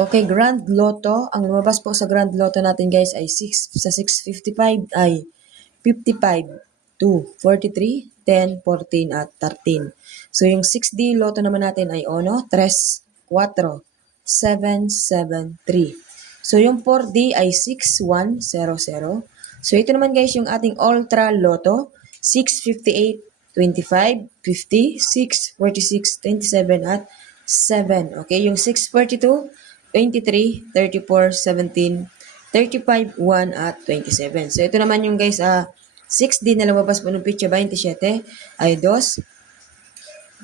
Okay, Grand Lotto. Ang lumabas po sa Grand Lotto natin guys ay 6, sa 655 ay 55, 2, 43, 10, 14 at 13. So yung 6D Lotto naman natin ay 1, 3, 4, 7, 7, 3. So yung 4D ay 6, 1, 0, 0. So ito naman guys yung ating Ultra Lotto, 6, 58, 25, 50, 6, 46, 27 at 7. Okay, yung 642, 23, 34, 17, 35, 1 at 27. So ito naman yung guys 6D na lumabas po ng pitcha 27 ay 2.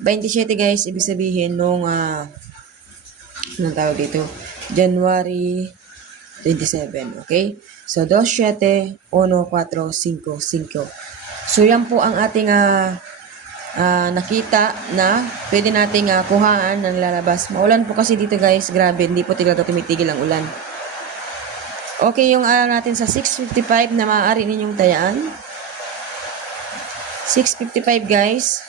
27 guys, ibig sabihin nung anong tawag dito? January 27, okay? So 2, 7, 1, 4, 5, 5. So yan po ang ating nakita na pwede nating kuhaan ng lalabas. Maulan po kasi dito guys, grabe, hindi po talaga tumitigil ang ulan. Okay, yung natin sa 655 na maaari ninyong tayaan. 655 guys.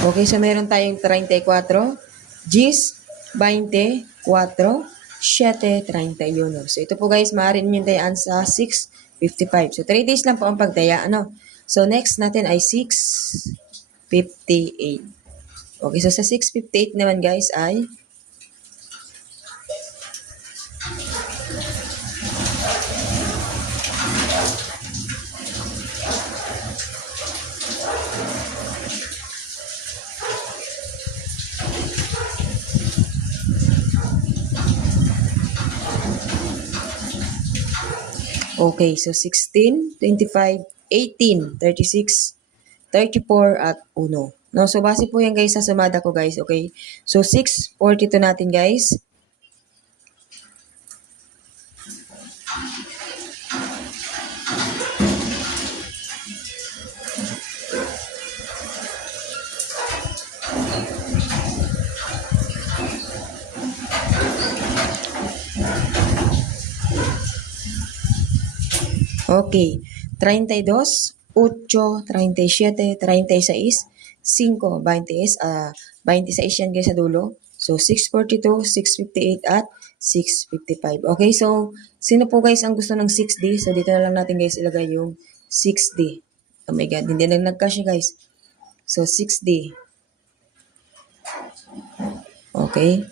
Okay, so meron tayong 34, Gis, 24, 7, 31. So ito po guys, maaari ninyong tayaan sa 655. So 3 days lang po ang pagtaya. So next natin ay 658. Okay, so sa 658 naman guys ay okay, so 16, 25, 18, 36, 34 at 1. No, so base po yan guys sa sumada ko guys, okay? So 642 natin guys. Okay, 32, 8, 37, 36, 5, 26 yan guys sa dulo. So 642, 658 at 655. Okay, so sino po guys ang gusto ng 6D? So dito na lang natin guys ilagay yung 6D. Oh my god, hindi na nagkasya guys. So 6D. Okay.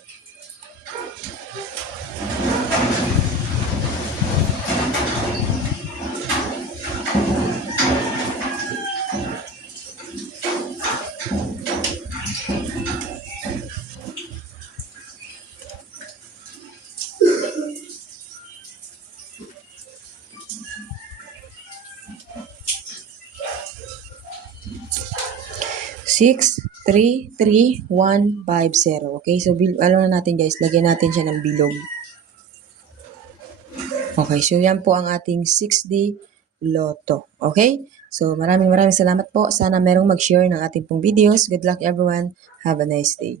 Six, 3, 3, 1, 5, 0. Okay, so ano na natin guys, lagyan natin siya ng bilog. Okay, so yan po ang ating 6D Lotto. Okay? So maraming salamat po. Sana merong mag-share ng ating pong videos. Good luck everyone. Have a nice day.